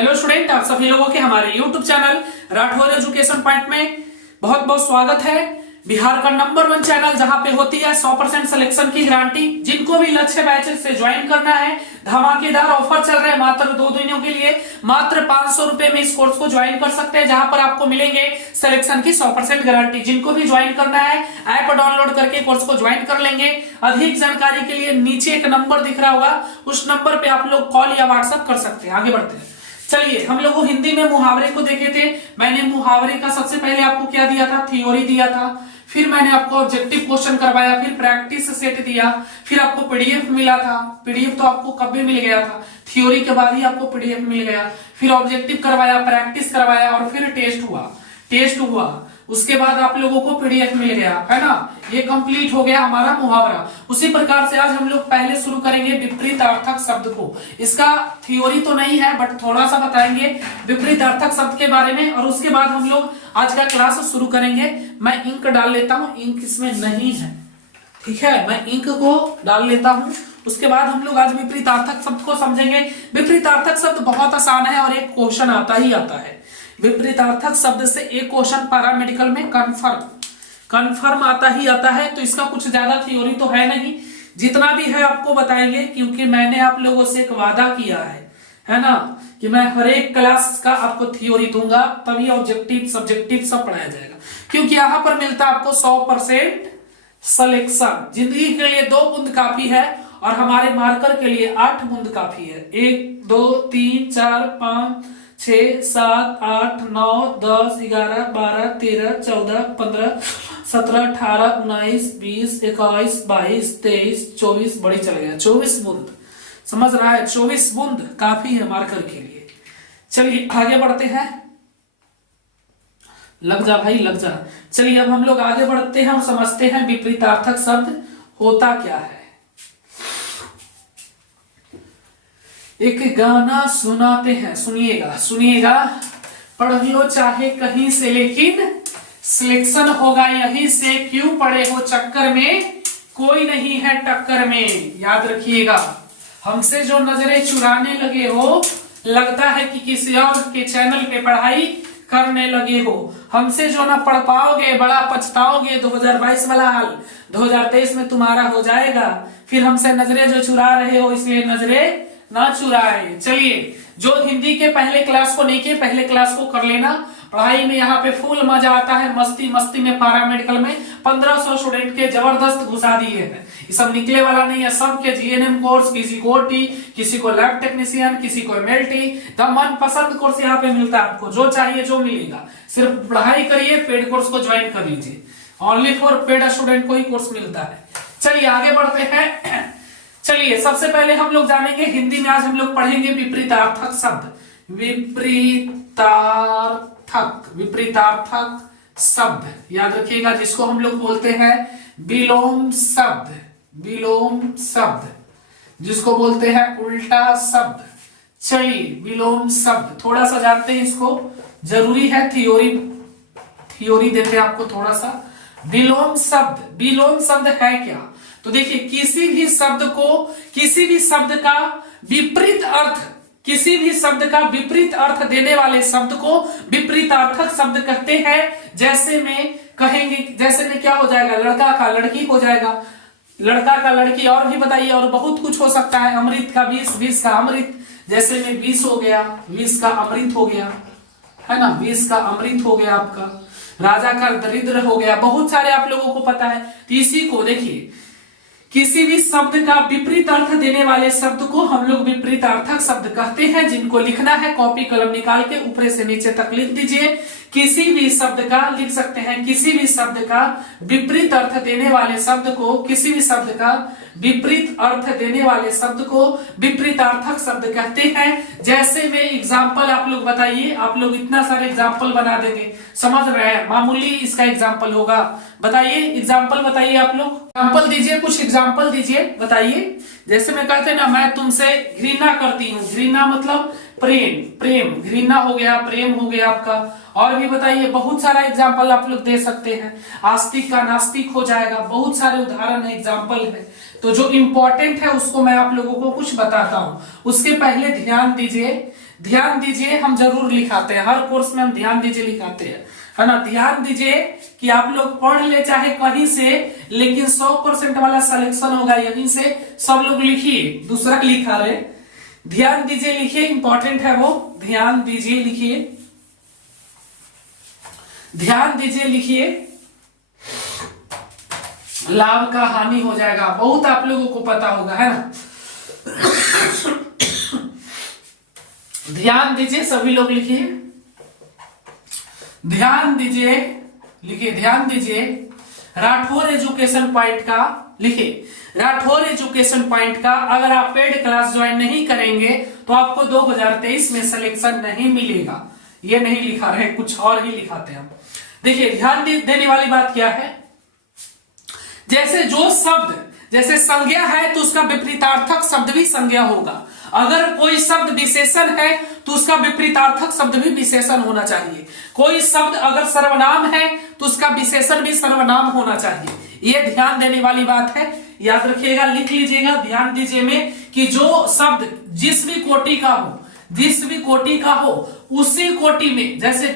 Hello student, आप सभी लोगों के हमारे YouTube channel Rathore education point में बहुत बहुत स्वागत है। बिहार का नंबर 1 चैनल जहां पे होती है 100% सिलेक्शन की गारंटी। जिनको भी लक्ष्य बैचेस से ज्वाइन करना है, धमाकेदार ऑफर चल रहे हैं मात्र 2 दिनों के लिए। मात्र 500 रुपए में इस कोर्स को ज्वाइन कर सकते हैं, जहां पर आपको मिलेंगे सिलेक्शन की 100% गारंटी। जिनको भी ज्वाइन करना है, ऐप डाउनलोड करके कोर्स को ज्वाइन कर लेंगे। अधिक जानकारी के लिए नीचे एक नंबर दिख रहा होगा, उस नंबर पे आप लोग कॉल या व्हाट्सएप कर सकते हैं। आगे बढ़ते हैं। चलिए, हम लोग हिंदी में मुहावरे को देखे थे। मैंने मुहावरे का सबसे पहले आपको क्या दिया था, थ्योरी दिया था। फिर मैंने आपको ऑब्जेक्टिव क्वेश्चन करवाया, फिर प्रैक्टिस सेट दिया, फिर आपको पीडीएफ मिला था। पीडीएफ तो आपको कब भी मिल गया था, थ्योरी के बाद ही आपको पीडीएफ मिल गया। फिर ऑब्जेक्टिव करवाया, प्रैक्टिस करवाया और फिर टेस्ट हुआ। उसके बाद आप लोगों को पीडीएफ मिल गया, है ना। ये कंप्लीट हो गया हमारा मुहावरा। उसी प्रकार से आज हम लोग पहले शुरू करेंगे विपरीतार्थक शब्द को। इसका थ्योरी तो नहीं है, बट थोड़ा सा बताएंगे विपरीतार्थक शब्द के बारे में, और उसके बाद हम लोग आज का क्लास शुरू करेंगे। मैं इंक डाल लेता हूं, इंक इसमें नहीं है, ठीक है। मैं इंक को डाल लेता हूं। उसके बाद हम लोग आज विपरीतार्थक शब्द को समझेंगे। विपरीतार्थक शब्द बहुत आसान है और एक क्वेश्चन आता ही आता है। विपरीतार्थक शब्द से एक क्वेश्चन पैरामेडिकल में कन्फर्म आता ही आता है। तो इसका कुछ ज्यादा थ्योरी तो है नहीं, जितना भी है आपको बताएंगे, क्योंकि मैंने आप लोगों से एक वादा किया है ना, कि मैं हर एक क्लास का आपको थ्योरी दूंगा, तभी ऑब्जेक्टिव सब्जेक्टिव सब पढ़ाया जाएगा। क्योंकि यहां पर मिलता है आपको 100% सिलेक्शन। जिंदगी के लिए 2 बूंद काफी है और हमारे मार्कर के लिए 8 बूंद काफी है। 1 2 3 4 5 6 7 8 9 10 11 12 13 14 15 17 18 19 20 21 22 23 24 बड़ी चल गया 24 बूंद। समझ रहा है, 24 बूंद काफी है मार्कर के लिए। चलिए आगे बढ़ते हैं। लग जा भाई, लग जा। चलिए अब हम लोग आगे बढ़ते हैं और समझते हैं विपरीतार्थक शब्द होता क्या है। एक गाना सुनाते हैं, सुनिएगा। पढ़ लो चाहे कहीं से, लेकिन सिलेक्शन होगा यहीं से। क्यों पड़े हो चक्कर में, कोई नहीं है टक्कर में। याद रखिएगा, हमसे जो नजरें चुराने लगे हो, लगता है कि किसी और के चैनल पे पढ़ाई करने लगे हो। हमसे जो ना पढ़ पाओगे, बड़ा पछताओगे। 2022 वाला हाल 2023 में तुम्हारा हो जाएगा। फिर हमसे नजरें जो चुरा रहे हो, इसलिए नजरें ना चुराए। चलिए, जो हिंदी के पहले क्लास को नहीं किए, पहले क्लास को कर लेना। पढ़ाई में यहाँ पे फुल मजा आता है, मस्ती में। पैरामेडिकल में 1500 स्टूडेंट के जबरदस्त घुसा दिए हैं। ये सब निकले वाला नहीं है। सबके जीएनएम कोर्स, किसी को ओटी, किसी को लैब टेक्नीशियन, किसी को एमएलटी। तो मनपसंद कोर्स यहाँ पे मिलता है आपको, जो चाहिए जो मिलेगा। सिर्फ पढ़ाई करिए, पेड कोर्स को ज्वाइन कर लीजिए। ओनली फॉर पेड स्टूडेंट को ही कोर्स मिलता है। चलिए आगे बढ़ते हैं। चलिए सबसे पहले हम लोग जानेंगे हिंदी में। आज हम लोग पढ़ेंगे विपरीतार्थक शब्द। विपरीतार्थक शब्द याद रखिएगा, जिसको हम लोग बोलते हैं विलोम शब्द, जिसको बोलते हैं उल्टा शब्द। चलिए, विलोम शब्द थोड़ा सा जानते हैं, इसको जरूरी है। थ्योरी देते हैं आपको थोड़ा सा। विलोम शब्द है क्या? तो देखिए, किसी भी शब्द का विपरीत अर्थ देने वाले शब्द को विपरीतार्थक शब्द कहते हैं। जैसे में क्या हो जाएगा, लड़का का लड़की हो जाएगा, लड़का का लड़की, और भी बताइए, और बहुत कुछ हो सकता है। अमृत का विष, विष का अमृत। जैसे में विष हो गया, विष का अमृत हो गया, है ना। विष का अमृत हो गया आपका। राजा का दरिद्र हो गया। बहुत सारे आप लोगों को पता है। तो इसी को देखिए, किसी भी शब्द का विपरीत अर्थ देने वाले शब्द को हम लोग विपरीतार्थक शब्द कहते हैं। जिनको लिखना है, कॉपी कलम निकाल के ऊपर से नीचे तक लिख दीजिए। किसी भी शब्द का लिख सकते हैं, किसी भी शब्द का विपरीत अर्थ देने वाले शब्द को, किसी भी शब्द का विपरीत अर्थ देने वाले शब्द को विपरीतार्थक शब्द कहते हैं। जैसे में एग्जाम्पल आप लोग बताइए। आप लोग इतना सारे एग्जाम्पल बना देंगे, समझ रहे हैं। मामूली इसका एग्जाम्पल होगा। बताइए, एग्जाम्पल बताइए। आप लोग एग्जाम्पल दीजिए, कुछ एग्जाम्पल दीजिए, बताइए। जैसे मैं कहते ना, मैं तुमसे घृणा करती हूँ। घृणा मतलब प्रेम। घृणा हो गया, प्रेम हो गया आपका। और भी बताइए, बहुत सारा एग्जाम्पल आप लोग दे सकते हैं। आस्तिक का नास्तिक हो जाएगा। बहुत सारे उदाहरण है, एग्जाम्पल है। तो जो इंपॉर्टेंट है उसको मैं आप लोगों को कुछ बताता हूं। उसके पहले ध्यान दीजिए, ध्यान दीजिए हम जरूर लिखाते हैं, हर कोर्स में हम ध्यान दीजिए लिखाते हैं, है ना। ध्यान दीजिए कि आप लोग पढ़ ले चाहे कहीं से, लेकिन 100% वाला सिलेक्शन होगा यहीं से। सब लोग लिखिए, दूसरा लिखा रहे, ध्यान दीजिए लिखिए, इंपॉर्टेंट है वो, ध्यान दीजिए लिखिए, ध्यान दीजिए लिखिए। लाभ का हानि हो जाएगा, बहुत आप लोगों को पता होगा, है ना। ध्यान दीजिए, सभी लोग लिखिए, ध्यान दीजिए लिखिए, ध्यान दीजिए। राठौर एजुकेशन पॉइंट का लिखिए, राठौर एजुकेशन पॉइंट का अगर आप पेड क्लास ज्वाइन नहीं करेंगे तो आपको 2023 में सिलेक्शन नहीं मिलेगा। ये नहीं लिखा रहे, कुछ और ही लिखाते हैं हम। देखिए ध्यान देने वाली बात क्या है, जैसे जो शब्द जैसे संज्ञा है तो उसका विपरीतार्थक शब्द भी संज्ञा होगा। अगर कोई शब्द विशेषण है तो उसका विपरीतार्थक शब्द भी विशेषण होना चाहिए। कोई शब्द अगर सर्वनाम है तो उसका विशेषण भी सर्वनाम होना चाहिए। ये ध्यान देने वाली बात है, याद रखिएगा, लिख लीजिएगा। ध्यान दीजिए में कि जो शब्द जिस भी कोटि का हो, जिस भी कोटि का हो, उसी कोटि में, जैसे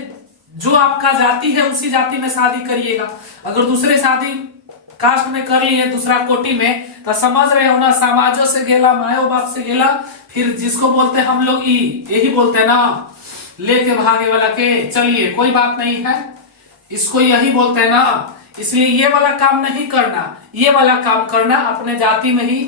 जो आपका जाति है उसी जाति में शादी करिएगा। अगर दूसरे शादी कास्ट में कर लिए दूसरा कोटि में, तो समझ रहे हो ना, समाजों से गेला, मायो बाप से गेला, फिर जिसको बोलते हैं हम लोग ई, यही बोलते हैं ना, लेके भागे वाला के। चलिए कोई बात नहीं है, इसको यही बोलते हैं ना। इसलिए ये वाला काम नहीं करना, ये वाला काम करना अपने जाति में ही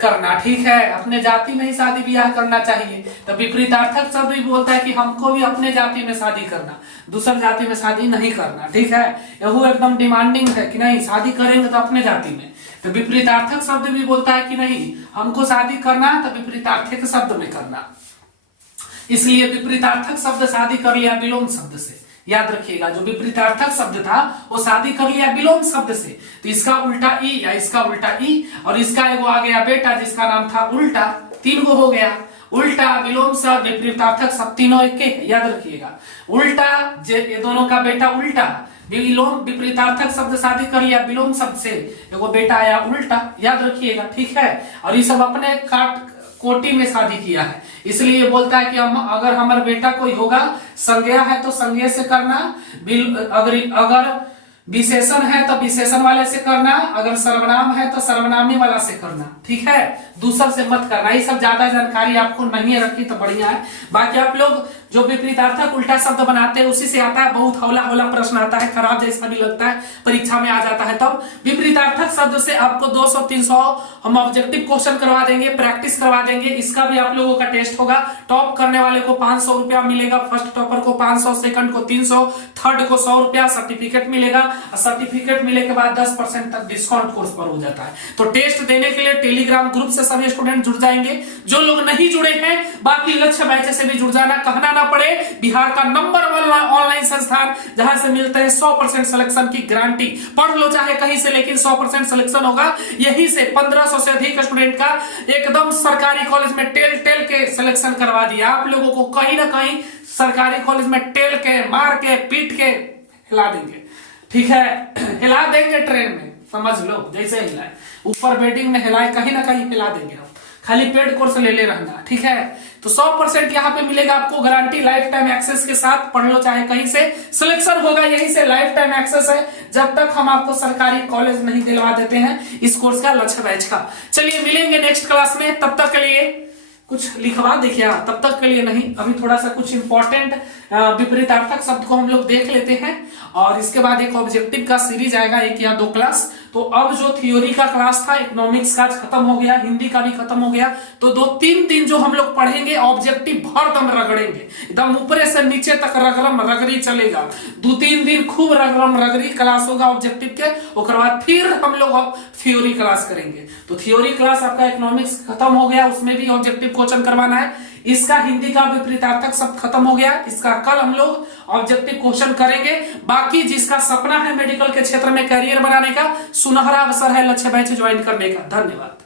करना, ठीक है। अपने जाति में ही शादी ब्याह करना चाहिए। तो विपरीतार्थक शब्द भी बोलता है कि हमको भी अपने जाति में शादी करना, दूसर जाति में शादी नहीं करना, ठीक है। यह एकदम डिमांडिंग है कि नहीं शादी करेंगे तो अपने जाति में। तो विपरीतार्थक शब्द भी बोलता है कि नहीं हमको शादी करना तो विपरीतार्थक शब्द में करना। इसलिए विपरीतार्थक शब्द शादी कर लिया विलोम शब्द से, याद रखिएगा। जो विपरीतार्थक शब्द था वो शादी कर लिया विलोम शब्द से, तो इसका उल्टा ई या इसका उल्टा ई, और इसका एगो आ गया बेटा जिसका नाम था उल्टा। 3 गो हो गया, उल्टा, विलोम शब्द, विपरीतार्थक शब्द, तीनों एक के, याद रखिएगा। उल्टा, ये दोनों का बेटा उल्टा, विलोम विपरीतार्थक शब्द शादी कर लिया विलोम शब्द से, एगो बेटा आया उल्टा, याद रखिएगा, ठीक है। और ये सब अपने कोटि में शादी किया है, इसलिए बोलता है कि अगर हमारा बेटा कोई होगा, संज्ञा है तो संज्ञा से करना, अगर विशेषण है तो विशेषण वाले से करना, अगर सर्वनाम है तो सर्वनामी वाला से करना, ठीक है। दूसर से मत करना। ये सब ज्यादा जानकारी आपको नहीं रखी तो बढ़िया है। बाकी आप लोग जो विपरीतार्थक उल्टा शब्द बनाते हैं उसी से आता है, बहुत हौला हौला प्रश्न आता है, खराब जैसा भी लगता है, परीक्षा में आ जाता है। तब विपरीतार्थक शब्द से आपको 200-300 हम ऑब्जेक्टिव क्वेश्चन करवा देंगे, प्रैक्टिस करवा देंगे। इसका भी आप लोगों का टेस्ट होगा। टॉप करने वाले को 500 रुपया मिलेगा, फर्स्ट टॉपर को 500, सेकंड को 300, थर्ड को 100 रुपया सर्टिफिकेट मिलेगा। सर्टिफिकेट मिले के बाद 10% तक डिस्काउंट कोर्स पर हो जाता है। तो टेस्ट देने के लिए टेलीग्राम ग्रुप से सभी स्टूडेंट जुड़ जाएंगे। जो लोग नहीं जुड़े हैं, बाकी लक्ष्य बैच से भी जुड़ जाना, कहना ना पड़े। बिहार का नंबर 1 ऑनलाइन संस्थान जहां से मिलते हैं 100% सिलेक्शन की गारंटी। पढ़ लो चाहे कहीं से, लेकिन 100% सिलेक्शन होगा। यहीं से 1500 से अधिक स्टूडेंट का एकदम सरकारी कॉलेज में टेल के सिलेक्शन करवा दिया। आप लोगों को कहीं ना कहीं सरकारी कॉलेज में टेल के, मार के, पीट के हिला देंगे, ठीक है। हिला देंगे ट्रेन में, समझ लो, जैसे हिलाए, ऊपर बेडिंग में हिलाए, कहीं ना कहीं हिला देंगे हम। खाली पेड कोर्स ले रहना, ठीक है। तो 100% यहाँ पे मिलेगा आपको गारंटी, लाइफ टाइम एक्सेस के साथ। पढ़ लो चाहे कहीं से, सिलेक्शन होगा यहीं से, लाइफ टाइम एक्सेस है जब तक हम आपको सरकारी कॉलेज नहीं दिलवा देते हैं इस कोर्स का, लक्ष्य बैच का। चलिए मिलेंगे नेक्स्ट क्लास में, तब तक के लिए कुछ लिखवा देखिए, तब तक के लिए नहीं, अभी थोड़ा सा कुछ इंपॉर्टेंट विपरीतार्थक शब्द को हम लोग देख लेते हैं, और इसके बाद एक ऑब्जेक्टिव का सीरीज आएगा, 1 या 2 क्लास। तो अब जो थ्योरी का क्लास था, इकोनॉमिक्स का खत्म हो गया, हिंदी का भी खत्म हो गया। तो 2-3 दिन जो हम लोग पढ़ेंगे ऑब्जेक्टिव भरदम रगड़ेंगे, एकदम ऊपर से नीचे तक रगरम रगड़ी चलेगा। 2-3 दिन खूब रगरम रगड़ी क्लास होगा ऑब्जेक्टिव के, उसके बाद फिर हम लोग थ्योरी क्लास करेंगे। तो थ्योरी क्लास आपका इकोनॉमिक्स खत्म हो गया, उसमें भी ऑब्जेक्टिव क्वेश्चन करवाना है। इसका हिंदी का विपरीतार्थक शब्द खत्म हो गया, इसका कल हम लोग ऑब्जेक्टिव क्वेश्चन करेंगे। बाकी जिसका सपना है मेडिकल के क्षेत्र में करियर बनाने का, सुनहरा अवसर है लक्ष्य बैच ज्वाइन करने का। धन्यवाद।